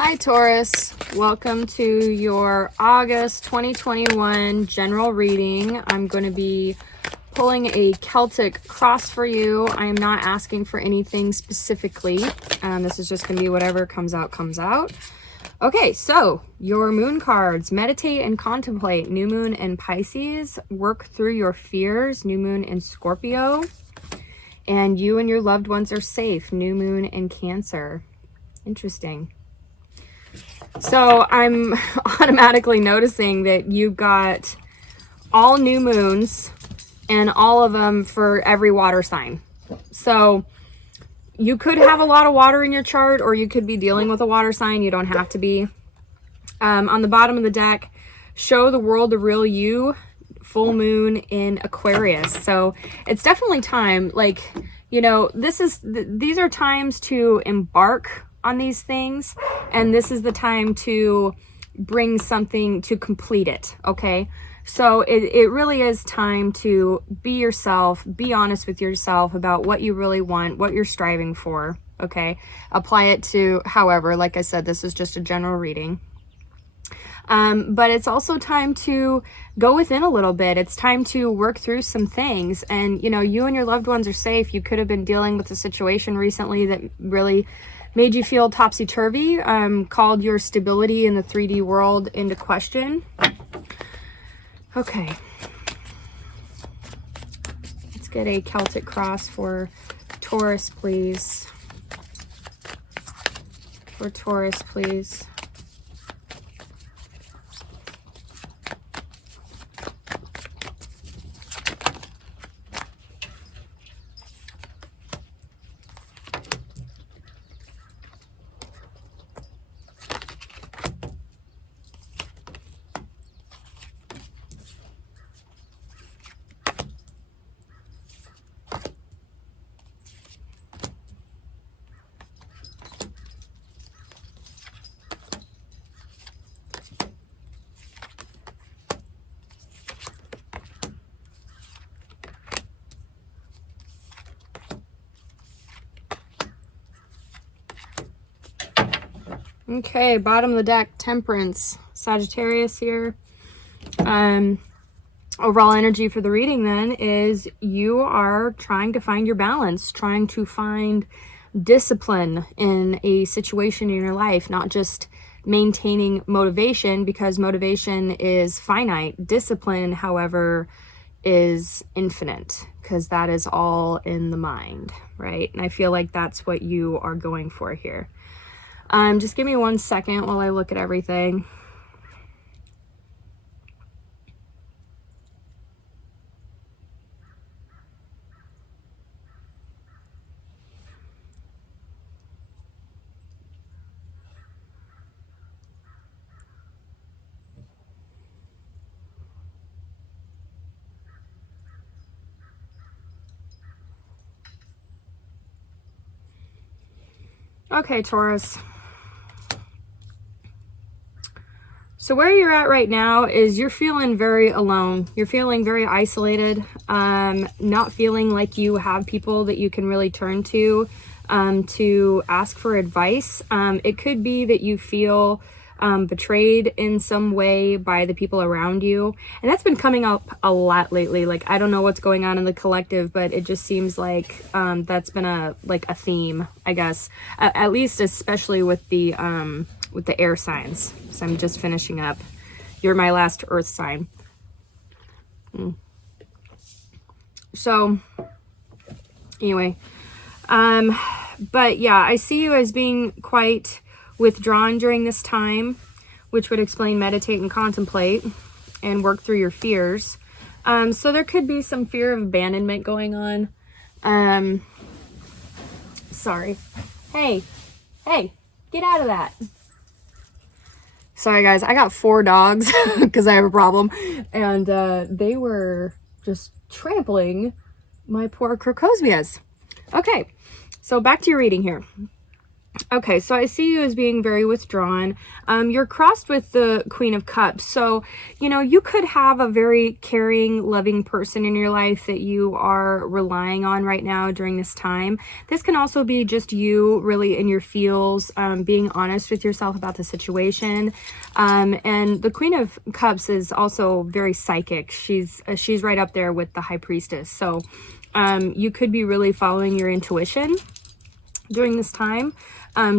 Hi Taurus, welcome to your August 2021 general reading. I'm going to be pulling a Celtic cross for you. I am not asking for anything specifically. This is just going to be whatever comes out, comes out. Okay, so your moon cards: meditate and contemplate, new moon in Pisces, work through your fears, new moon in Scorpio, and you and your loved ones are safe, new moon in Cancer. Interesting. So I'm automatically noticing that you got all new moons and all of them for every water sign. So you could have a lot of water in your chart, or you could be dealing with a water sign. You don't have to be. On the bottom of the deck, show the world the real you, full moon in Aquarius. So it's definitely time, like, you know, these are times to embark on these things, and this is the time to bring something to complete it. Okay, so it really is time to be yourself, be honest with yourself about what you really want, what you're striving for. Okay, apply it to, however, like I said, this is just a general reading. But it's also time to go within a little bit. It's time to work through some things. And, you know, you and your loved ones are safe. You could have been dealing with a situation recently that really made you feel topsy-turvy, called your stability in the 3D world into question. Okay. Let's get a Celtic cross for Taurus, please. For Taurus, please. Okay, bottom of the deck, Temperance, Sagittarius here. Overall energy for the reading then is you are trying to find your balance, trying to find discipline in a situation in your life, not just maintaining motivation, because motivation is finite. Discipline, however, is infinite, because that is all in the mind, right? And I feel like that's what you are going for here. Just give me 1 second while I look at everything. Okay, Taurus. So where you're at right now is you're feeling very alone. You're feeling very isolated, not feeling like you have people that you can really turn to ask for advice. It could be that you feel betrayed in some way by the people around you. And that's been coming up a lot lately. Like, I don't know what's going on in the collective, but it just seems like that's been a theme, I guess, at least especially with the air signs. So I'm just finishing up. You're my last earth sign. So anyway, but yeah, I see you as being quite withdrawn during this time, which would explain meditate and contemplate and work through your fears. So there could be some fear of abandonment going on. Sorry. Hey, get out of that. Sorry guys, I got 4 dogs because I have a problem, and they were just trampling my poor crocosmias. Okay, so back to your reading here. Okay, so I see you as being very withdrawn. You're crossed with the Queen of Cups. So, you know, you could have a very caring, loving person in your life that you are relying on right now during this time. This can also be just you really in your feels, being honest with yourself about the situation. And the Queen of Cups is also very psychic. She's right up there with the High Priestess. So you could be really following your intuition during this time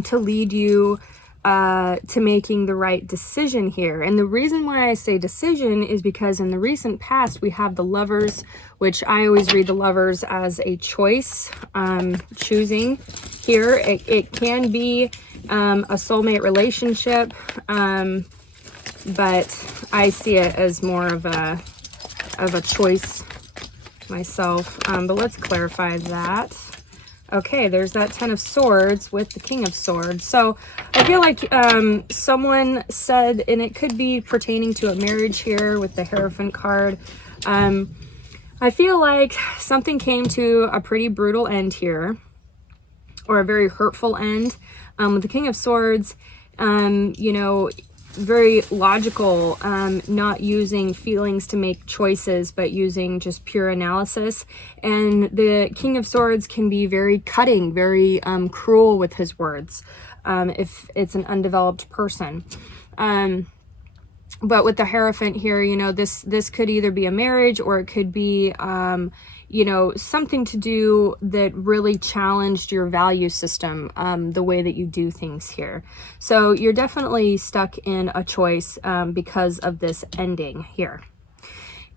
to lead you to making the right decision here. And the reason why I say decision is because in the recent past we have the Lovers, which I always read the Lovers as a choice, choosing here. It can be a soulmate relationship, but I see it as more of a choice myself. But let's clarify that. Okay, there's that 10 of Swords with the King of Swords. So I feel like someone said, and it could be pertaining to a marriage here with the Hierophant card. I feel like something came to a pretty brutal end here, or a very hurtful end. With the King of Swords, you know, very logical, not using feelings to make choices, but using just pure analysis. And the King of Swords can be very cutting, very cruel with his words, if it's an undeveloped person. But with the Hierophant here, you know, this could either be a marriage, or it could be you know, something to do that really challenged your value system, the way that you do things here. So you're definitely stuck in a choice because of this ending here.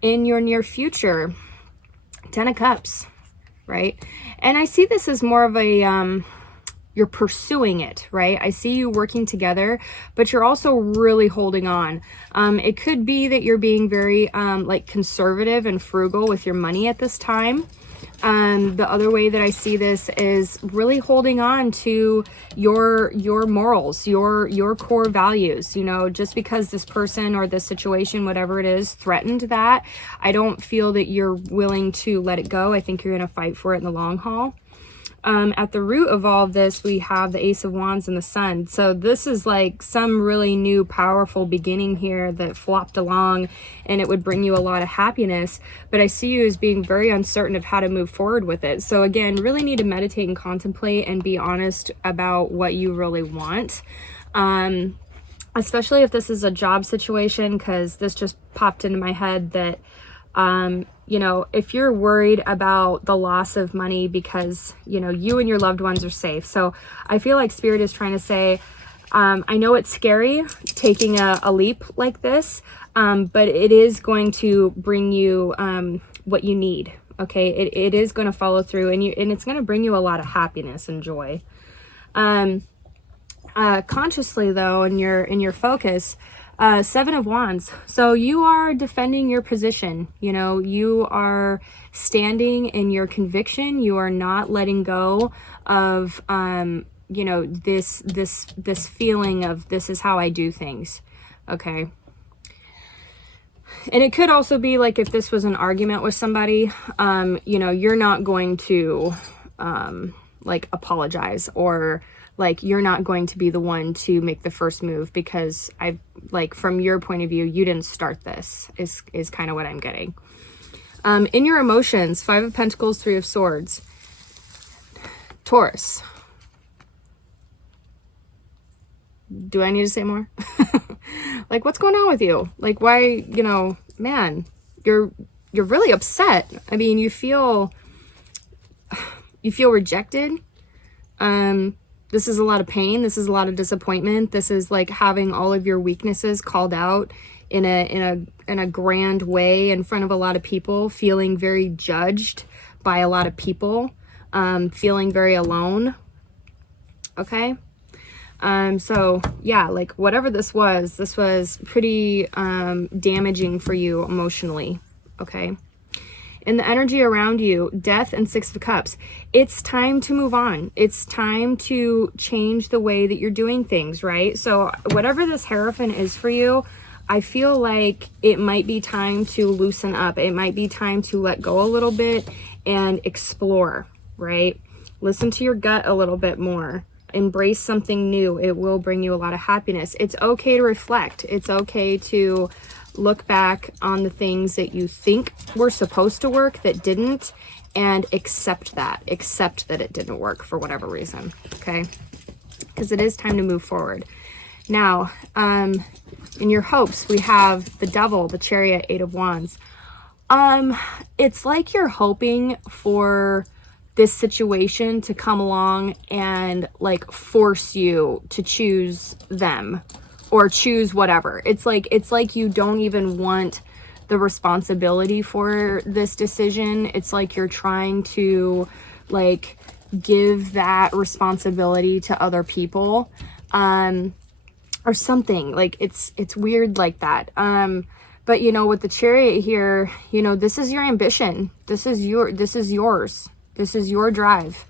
In your near future, 10 of Cups, right? And I see this as more of a, you're pursuing it, right? I see you working together, but you're also really holding on. It could be that you're being very like conservative and frugal with your money at this time. The other way that I see this is really holding on to your morals, your core values. You know, just because this person or this situation, whatever it is, threatened that, I don't feel that you're willing to let it go. I think you're going to fight for it in the long haul. At the root of all of this, we have the Ace of Wands and the Sun. So this is like some really new, powerful beginning here that flopped along, and it would bring you a lot of happiness. But I see you as being very uncertain of how to move forward with it. So again, really need to meditate and contemplate and be honest about what you really want. Especially if this is a job situation, because this just popped into my head that you know, if you're worried about the loss of money because, you know, you and your loved ones are safe. So I feel like Spirit is trying to say, I know it's scary taking a leap like this, but it is going to bring you what you need. Okay, it is going to follow through, and it's going to bring you a lot of happiness and joy. Consciously though, in your focus, 7 of Wands. So you are defending your position. You know, you are standing in your conviction. You are not letting go of, you know, this feeling of this is how I do things. Okay. And it could also be like if this was an argument with somebody, you know, you're not going to, like apologize, or like you're not going to be the one to make the first move, because I like from your point of view, you didn't start this is kind of what I'm getting. In your emotions, 5 of Pentacles, 3 of Swords, Taurus. Do I need to say more? Like, what's going on with you? Like, why, you know, man, you're really upset. I mean, you feel rejected. This is a lot of pain. This is a lot of disappointment. This is like having all of your weaknesses called out in a grand way in front of a lot of people, feeling very judged by a lot of people, feeling very alone. Okay. So yeah, like whatever this was pretty damaging for you emotionally. Okay. In the energy around you, Death and 6 of Cups, it's time to move on. It's time to change the way that you're doing things, right? So whatever this Hierophant is for you, I feel like it might be time to loosen up. It might be time to let go a little bit and explore, right? Listen to your gut a little bit more. embrace something new. It will bring you a lot of happiness. It's okay to reflect. It's okay to look back on the things that you think were supposed to work that didn't, and accept that it didn't work for whatever reason. Okay, because it is time to move forward. Now, in your hopes, we have the Devil, the Chariot, 8 of Wands. It's like you're hoping for this situation to come along and like force you to choose them or choose whatever. It's like you don't even want the responsibility for this decision. It's like you're trying to like give that responsibility to other people, or something. Like it's weird like that. But you know, with the Chariot here, you know, this is your ambition. This is yours. This is your drive.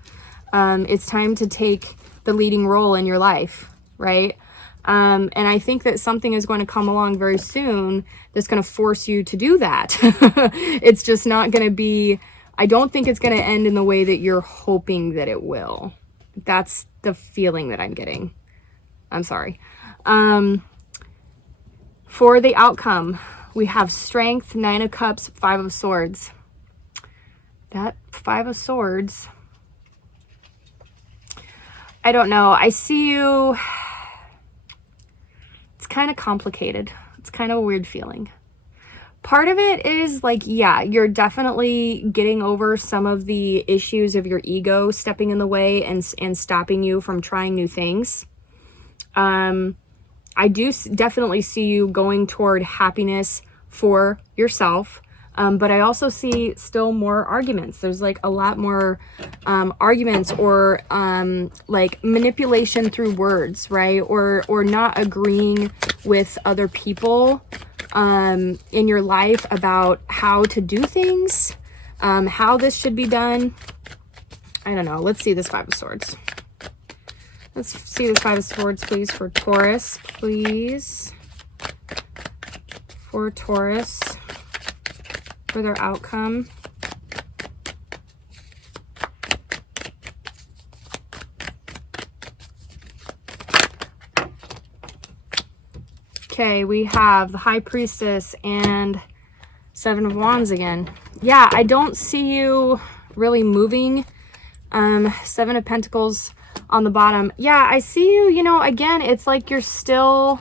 It's time to take the leading role in your life, right? And I think that something is going to come along very soon that's going to force you to do that. It's just not going to be, I don't think it's going to end in the way that you're hoping that it will. That's the feeling that I'm getting. I'm sorry. For the outcome, we have Strength, 9 of Cups, 5 of Swords. That 5 of Swords, I don't know. I see you. It's kind of complicated. It's kind of a weird feeling. Part of it is like, yeah, you're definitely getting over some of the issues of your ego stepping in the way and stopping you from trying new things. I do definitely see you going toward happiness for yourself. But I also see still more arguments. There's like a lot more arguments or like manipulation through words, right? Or not agreeing with other people in your life about how to do things, how this should be done. I don't know. Let's see this 5 of Swords. Let's see this 5 of Swords, please, for Taurus, please. For Taurus. For their outcome. Okay, we have the High Priestess and 7 of Wands again. Yeah, I don't see you really moving. 7 of Pentacles on the bottom. Yeah, I see you, you know, again, it's like you're still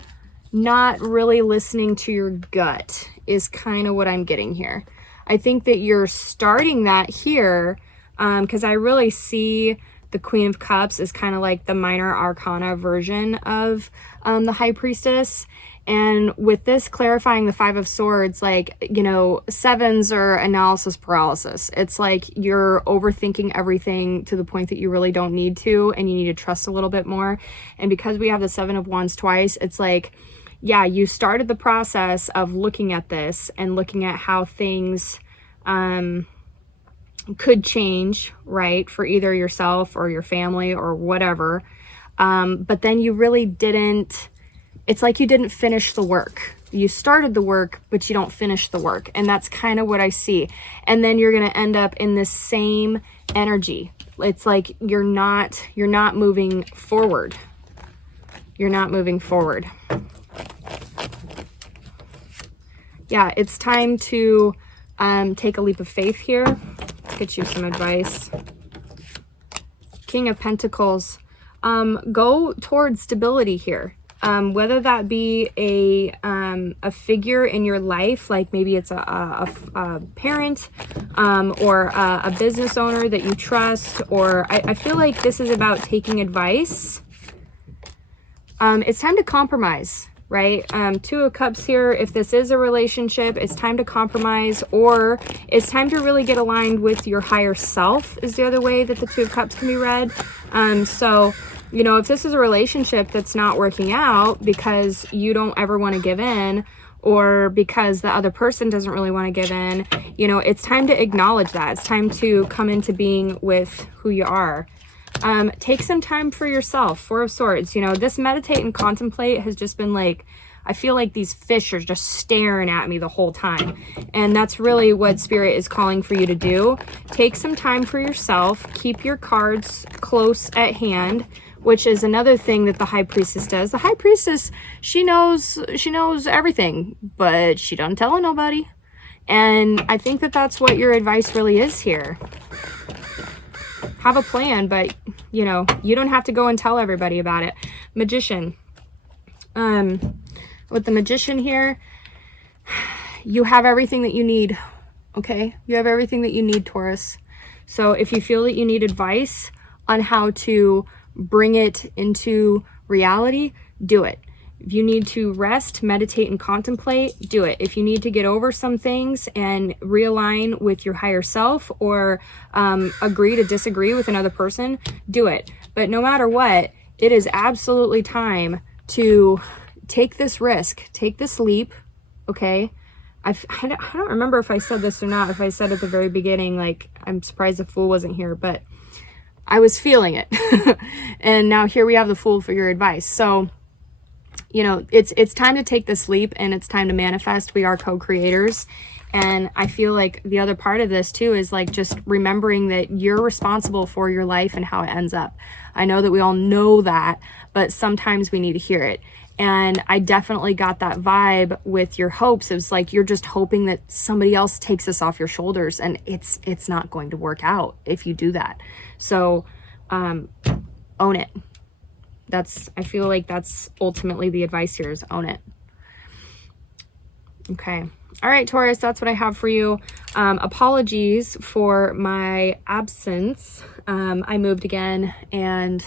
not really listening to your gut is kind of what I'm getting here. I think that you're starting that here because I really see the Queen of Cups as kind of like the minor arcana version of the High Priestess. And with this clarifying the 5 of Swords, like, you know, 7s are analysis paralysis. It's like you're overthinking everything to the point that you really don't need to, and you need to trust a little bit more. And because we have the 7 of Wands twice, it's like, yeah, you started the process of looking at this and looking at how things could change, right, for either yourself or your family or whatever. But then you really didn't, it's like you didn't finish the work. You started the work, but you don't finish the work. And that's kind of what I see. And then you're going to end up in this same energy. It's like you're not moving forward. You're not moving forward. Yeah, it's time to take a leap of faith here. Get you some advice. King of Pentacles. Go towards stability here. Whether that be a figure in your life, like maybe it's a parent or a business owner that you trust, or I feel like this is about taking advice. It's time to compromise, right? 2 of Cups here. If this is a relationship, it's time to compromise, or it's time to really get aligned with your higher self is the other way that the 2 of Cups can be read. So, you know, if this is a relationship that's not working out because you don't ever want to give in, or because the other person doesn't really want to give in, you know, it's time to acknowledge that. It's time to come into being with who you are. Take some time for yourself. 4 of Swords. You know, this meditate and contemplate has just been like, I feel like these fish are just staring at me the whole time. And that's really what Spirit is calling for you to do. Take some time for yourself. Keep your cards close at hand. which is another thing that the high priestess does. The high priestess, she knows everything, but she doesn't tell nobody. And I think that that's what your advice really is here. Have a plan, but you know, you don't have to go and tell everybody about it. Magician. With the magician here, you have everything that you need. Okay, you have everything that you need, Taurus. So if you feel that you need advice on how to bring it into reality, do it. If you need to rest, meditate, and contemplate, do it. If you need to get over some things and realign with your higher self, or agree to disagree with another person, do it. But no matter what, it is absolutely time to take this risk, take this leap, okay? I don't remember if I said this or not, if I said at the very beginning, like, I'm surprised the Fool wasn't here, but I was feeling it. And now here we have the Fool for your advice. So, you know, it's time to take this leap, and it's time to manifest. We are co-creators. And I feel like the other part of this too is like just remembering that you're responsible for your life and how it ends up. I know that we all know that, but sometimes we need to hear it. And I definitely got that vibe with your hopes. It was like you're just hoping that somebody else takes this off your shoulders, and it's not going to work out if you do that. So own it. I feel like that's ultimately the advice here, is own it. Okay. All right, Taurus, that's what I have for you. Apologies for my absence. I moved again, and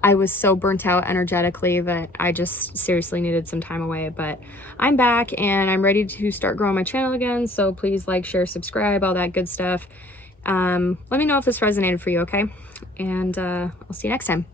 I was so burnt out energetically that I just seriously needed some time away. But I'm back, and I'm ready to start growing my channel again. So please like, share, subscribe, all that good stuff. Let me know if this resonated for you, okay? And I'll see you next time.